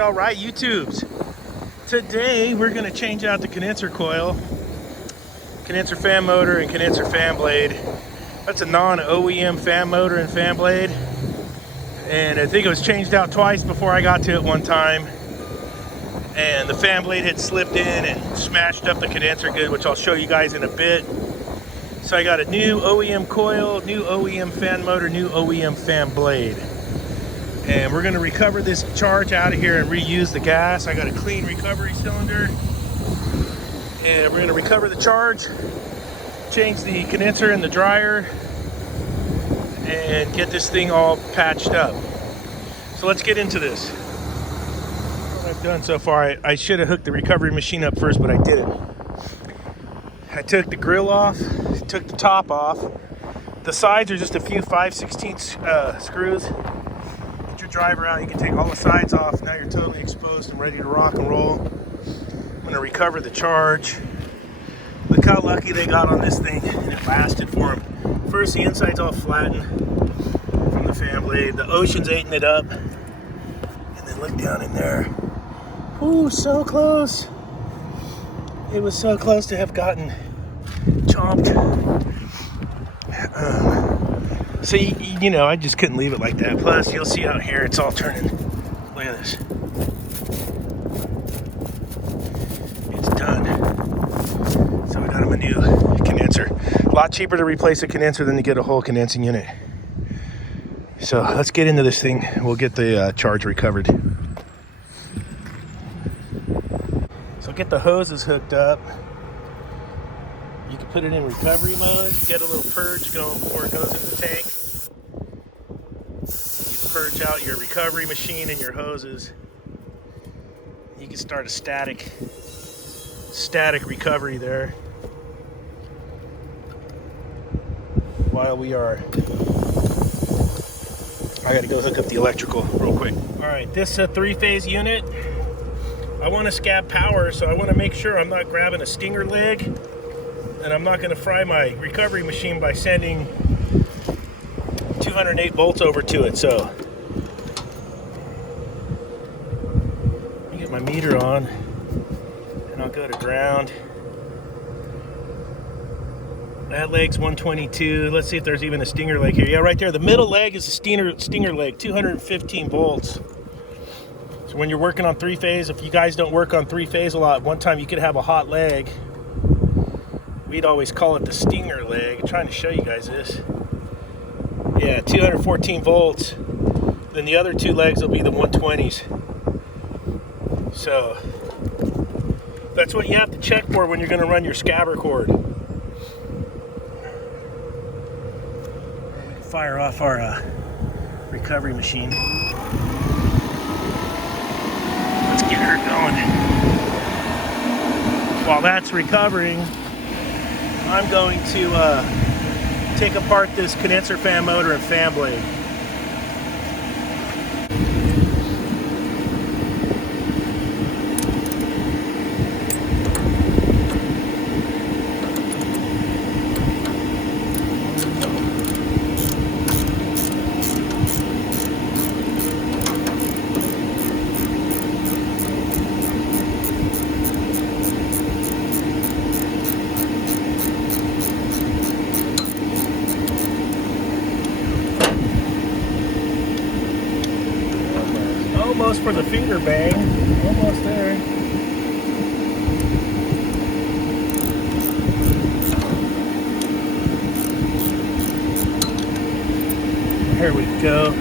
all right, YouTubes. Today we're going to change out the condenser coil, condenser fan motor, and condenser fan blade. That's a non-OEM fan motor and fan blade. And I think it was changed out twice before I got to it one time. And the fan blade had slipped in and smashed up the condenser good, which I'll show you guys in a bit. So I got a new OEM coil, new OEM fan motor, new OEM fan blade. And we're gonna recover this charge out of here and reuse the gas. I got a clean recovery cylinder. And we're gonna recover the charge, change the condenser and the dryer, and get this thing all patched up. So let's get into this. What I've done so far, I should have hooked the recovery machine up first, but I didn't. I took the grill off, took the top off. The sides are just a few 5/16 screws. Your driver out, you can take all the sides off. Now you're totally exposed and ready to rock and roll. I'm going to recover the charge. Look how lucky they got on this thing, and it lasted for them. First, the inside's all flattened from the fan blade. The ocean's eating it up. And then look down in there. Ooh, so close. It was so close to have gotten chomped. So, you know, I just couldn't leave it like that. Plus, you'll see out here, it's all turning. Look at this. It's done. So we got him a new condenser. A lot cheaper to replace a condenser than to get a whole condensing unit. So let's get into this thing. We'll get the charge recovered. So get the hoses hooked up. You can put it in recovery mode, get a little purge going before it goes in the tank. You purge out your recovery machine and your hoses. You can start a static recovery there. While we are, I gotta go hook up the electrical real quick. All right, this is a 3-phase unit. I want to scab power, so I want to make sure I'm not grabbing a stinger leg. And I'm not going to fry my recovery machine by sending 208 volts over to it. So let me get my meter on and I'll go to ground. That leg's 122. Let's see if there's even a stinger leg here. Yeah, right there. The middle leg is a stinger leg, 215 volts. So when you're working on 3-phase, if you guys don't work on 3-phase a lot, one time you could have a hot leg. We'd always call it the stinger leg. I'm trying to show you guys this. Yeah, 214 volts. Then the other two legs will be the 120s. So that's what you have to check for when you're going to run your scabber cord. Fire off our recovery machine. Let's get her going. While that's recovering, I'm going to take apart this condenser fan motor and fan blade. Almost for the finger bang. Almost there. There we go.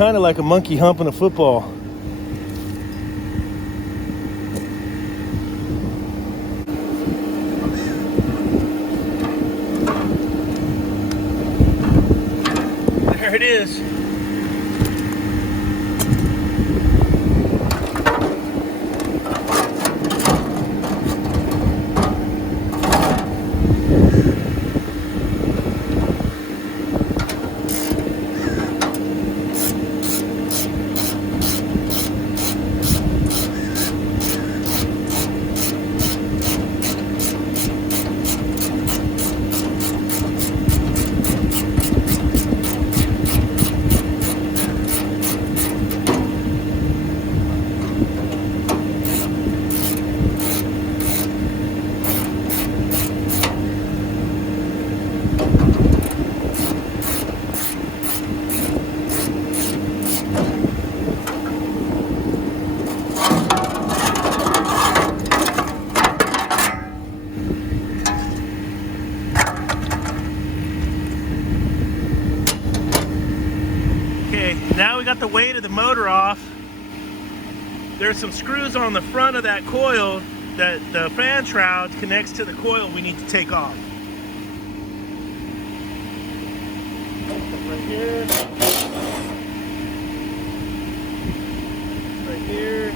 kind of like a monkey humping a football. There it is. Now we got the weight of the motor off. There's some screws on the front of that coil that the fan shroud connects to the coil we need to take off. Right here. Right here.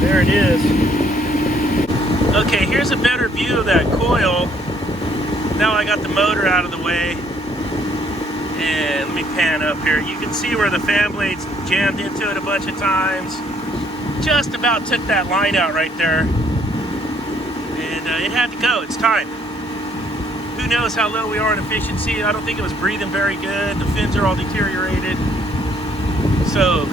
There it is. Okay, here's a better view of that coil. Now I got the motor out of the way. And let me pan up here. You can see where the fan blade's jammed into it a bunch of times. Just about took that line out right there. And it had to go. It's time. Who knows how low we are in efficiency. I don't think it was breathing very good. The fins are all deteriorated. So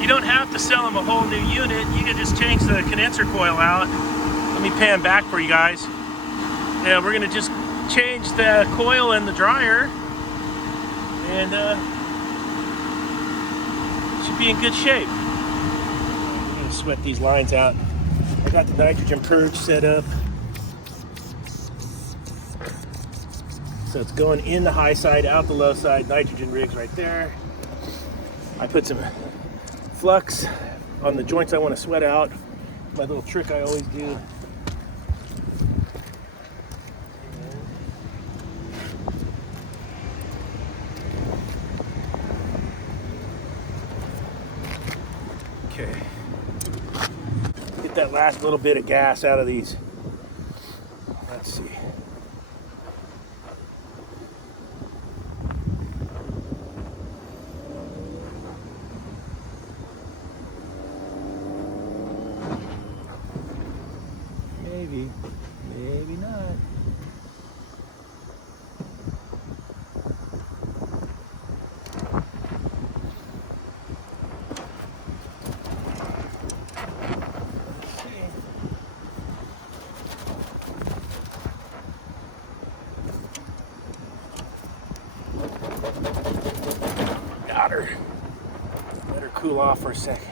you don't have to sell them a whole new unit. You can just change the condenser coil out. Let me pan back for you guys. Yeah, we're gonna just change the coil and the dryer, and should be in good shape. I'm gonna sweat these lines out. I got the nitrogen purge set up. So it's going in the high side, out the low side. Nitrogen rigs right there. I put some flux on the joints I want to sweat out. My little trick I always do. Okay. Get that last little bit of gas out of these. Let's see. Maybe, maybe not. Got her. Let her cool off for a second.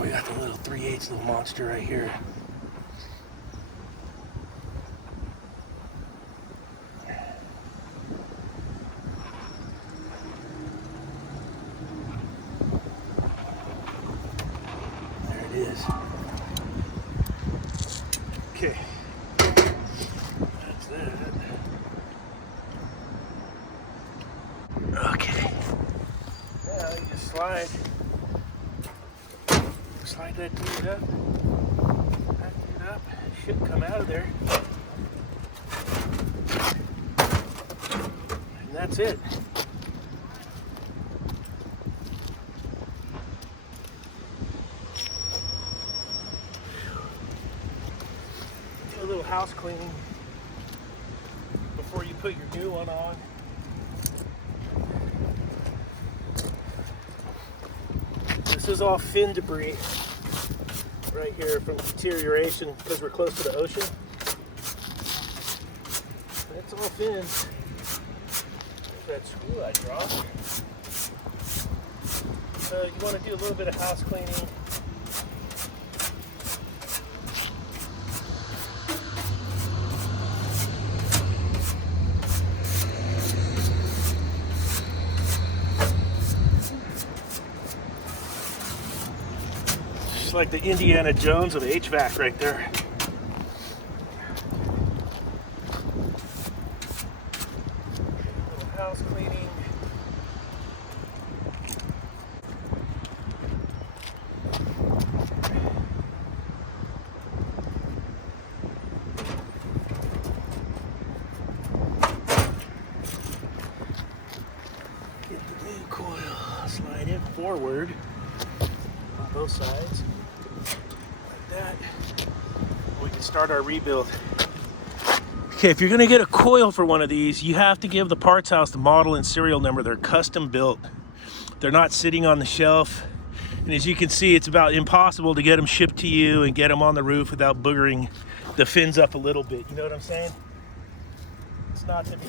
We got the little 3/8 little monster right here. There it is. Okay. That's that. Okay. Now you just slide that dude up. That dude up. Should come out of there. And that's it. house cleaning before you put your new one on. This is all fin debris right here from deterioration because we're close to the ocean. It's all fins. There's that screw I dropped. So you want to do a little bit of house cleaning. Just like the Indiana Jones of H.V.A.C. right there. House cleaning. Get the new coil, slide it forward on both sides, like that. We can start our rebuild. Okay, if you're gonna get a coil for one of these, you have to give the parts house the model and serial number. They're custom built. They're not sitting on the shelf. And as you can see, it's about impossible to get them shipped to you and get them on the roof without boogering the fins up a little bit. You know what I'm saying? It's not to be,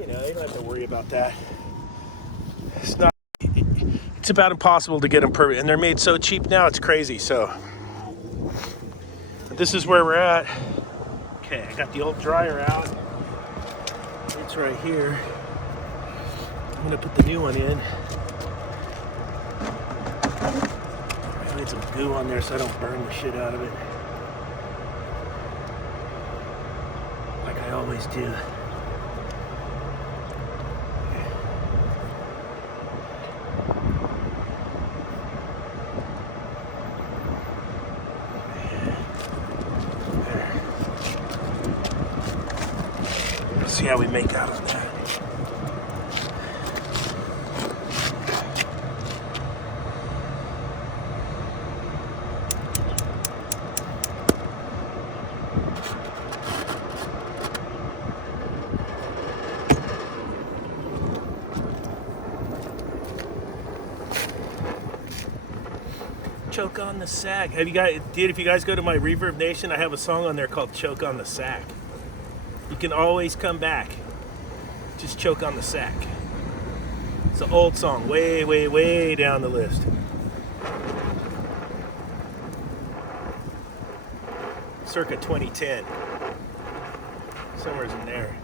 you know, you don't have to worry about that. It's about impossible to get them perfect. And they're made so cheap now, it's crazy. So this is where we're at. Okay, I got the old dryer out. It's right here. I'm gonna put the new one in. I need some goo on there so I don't burn the shit out of it. Like I always do. See how we make out on that. Choke on the sack. Have you guys, if you guys go to my Reverb Nation, I have a song on there called Choke on the Sack. You can always come back. Just choke on the sack. It's an old song, way, way, way down the list. Circa 2010. Somewhere's in there.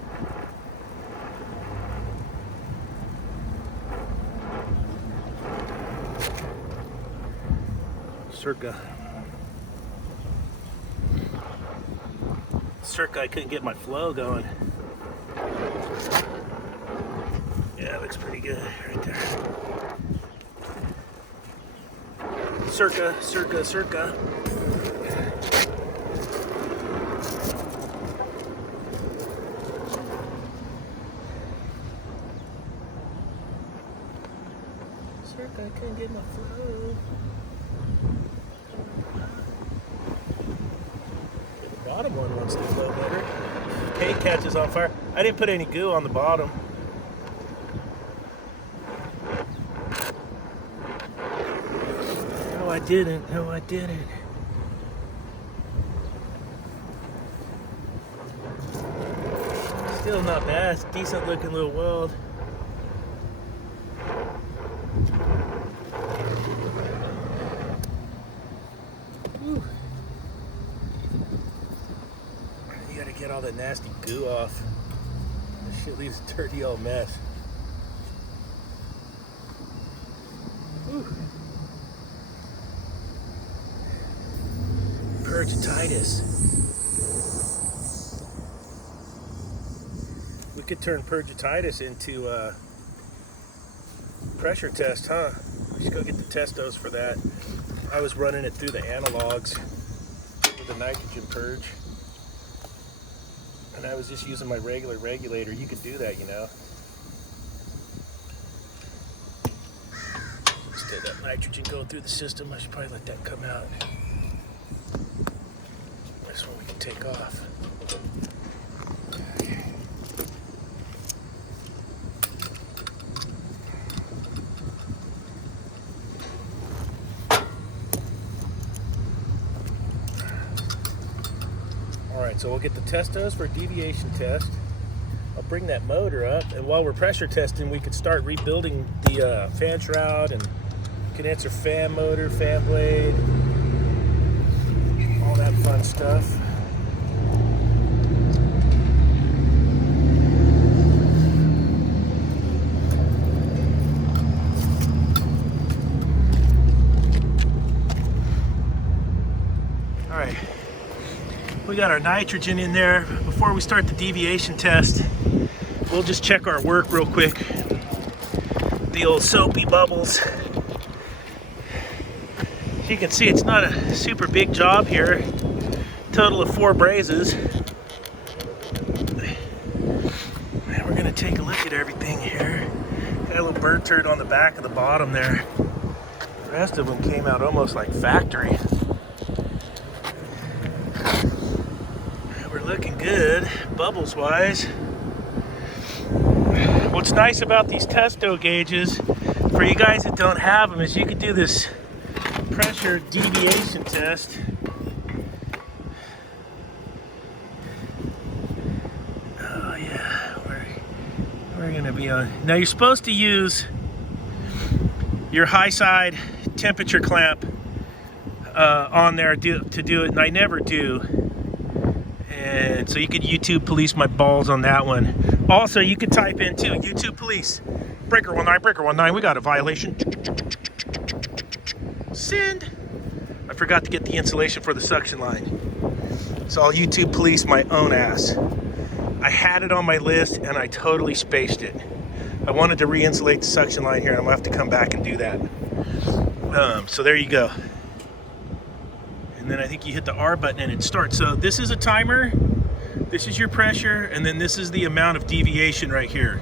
Circa, I couldn't get my flow going. Yeah, it looks pretty good right there. Circa. Circa, I couldn't get my flow. The bottom one wants to flow better. Paint catches on fire. I didn't put any goo on the bottom. No, I didn't. No, I didn't. Still not bad. It's a decent looking little weld. You gotta get all that nasty goo off. This shit leaves a dirty old mess. Whew. Purgatitis. We could turn purgatitis into a pressure test, huh? We should go get the testos for that. I was running it through the analogs with the nitrogen purge. And I was just using my regular regulator. You could do that, you know. Still got nitrogen going through the system. I should probably let that come out. This one we can won't take off. Alright, so we'll get the test hose for a deviation test. I'll bring that motor up, and while we're pressure testing, we could start rebuilding the fan shroud and condenser fan motor, fan blade, all that fun stuff. Alright, we got our nitrogen in there. Before we start the deviation test, we'll just check our work real quick. The old soapy bubbles. As you can see, it's not a super big job here. Total of 4 brazes. And we're gonna take a look at everything here. Got a little bird turd on the back of the bottom there. The rest of them came out almost like factory. We're looking good, bubbles wise. What's nice about these testo gauges, for you guys that don't have them, is you can do this pressure deviation test. Oh yeah, we're gonna be on. Now you're supposed to use your high side temperature clamp on there to do it, and I never do. And so you could YouTube police my balls on that one. Also, you could type in too, YouTube police, breaker 19, we got a violation. Send. I forgot to get the insulation for the suction line. So I'll YouTube police my own ass. I had it on my list and I totally spaced it. I wanted to re-insulate the suction line here, and I'm gonna have to come back and do that. So there you go. And then I think you hit the R button and it starts. So this is a timer, this is your pressure, and then this is the amount of deviation right here.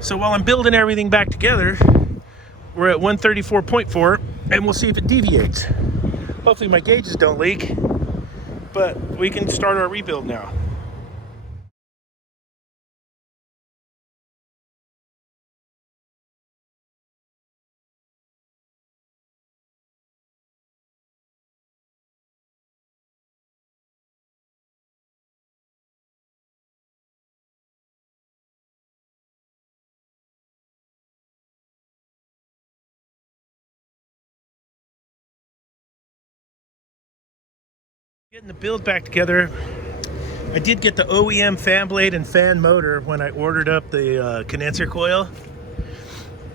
So while I'm building everything back together, we're at 134.4, and we'll see if it deviates. Hopefully my gauges don't leak, but we can start our rebuild now. Getting the build back together. I did get the OEM fan blade and fan motor when I ordered up the condenser coil.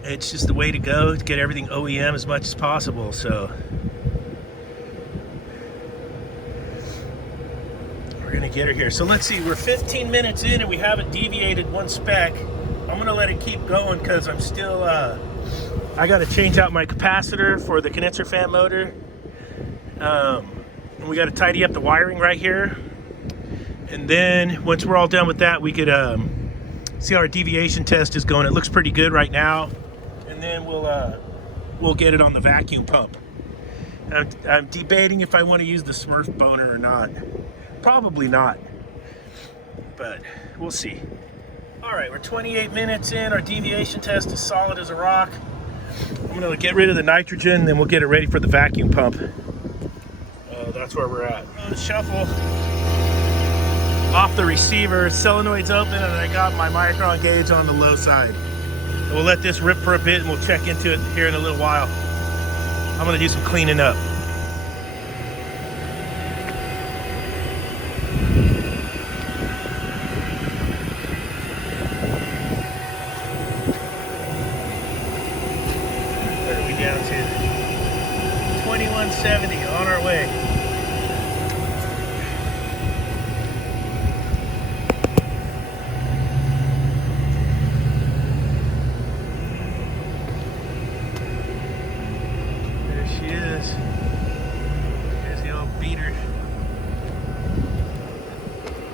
It's just the way to go to get everything OEM as much as possible. So we're gonna get her here. So let's see, we're 15 minutes in and we haven't deviated one speck. I'm gonna let it keep going because I'm still, I gotta change out my capacitor for the condenser fan motor. And we got to tidy up the wiring right here, and then once we're all done with that, we could see how our deviation test is going. It looks pretty good right now, and then we'll get it on the vacuum pump. I'm debating if I want to use the Smurf boner or not. Probably not, but we'll see. All right, we're 28 minutes in. Our deviation test is solid as a rock. I'm gonna get rid of the nitrogen, then we'll get it ready for the vacuum pump. That's where we're at. Shuffle off the receiver, solenoid's open, and I got my micron gauge on the low side. And we'll let this rip for a bit and we'll check into it here in a little while. I'm gonna do some cleaning up. What are we down to? 2170 on our way.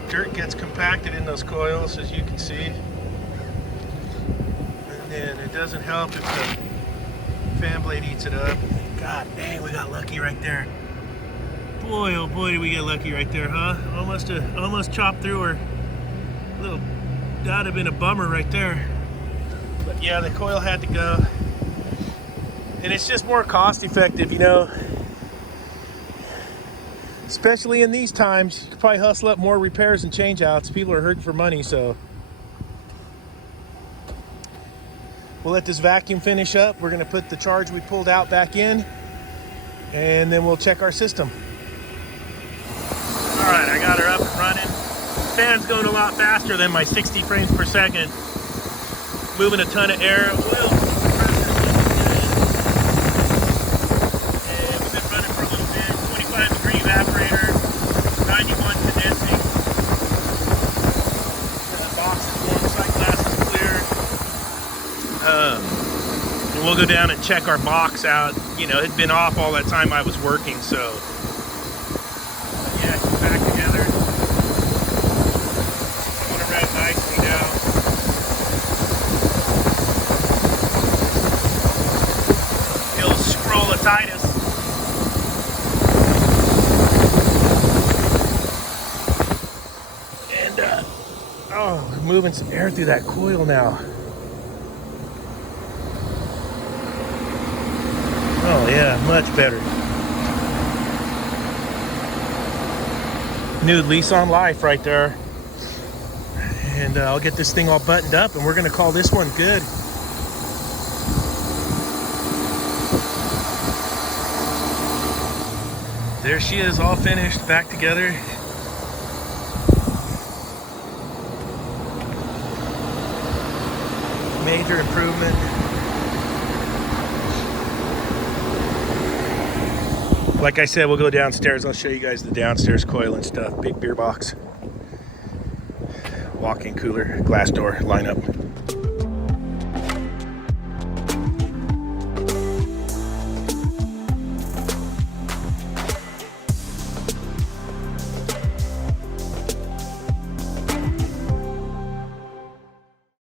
Dirt gets compacted in those coils, as you can see, and then it doesn't help if the fan blade eats it up. God dang, we got lucky right there. Boy, oh boy, did we get lucky right there, huh? Almost chopped through her. That'd have been a bummer right there. But yeah, the coil had to go. And it's just more cost effective, you know. Especially in these times, you could probably hustle up more repairs and change outs. People are hurting for money, so. We'll let this vacuum finish up. We're gonna put the charge we pulled out back in, and then we'll check our system. All right, I got her up and running. Fan's going a lot faster than my 60 frames per second. Moving a ton of air. Oil and we've been running for a little bit. 25-degree evaporator, 91 condensing. The box is warm, sight glass is clear. And we'll go down and check our box out. You know, it'd been off all that time I was working, so. But yeah, it's back together. Coming around nicely now. Titus. And oh, we're moving some air through that coil now. Oh yeah, much better. New lease on life right there. And I'll get this thing all buttoned up, and we're gonna call this one good. There she is, all finished, back together. Major improvement. Like I said, we'll go downstairs. I'll show you guys the downstairs coil and stuff. Big beer box. Walk-in cooler, glass door, lineup.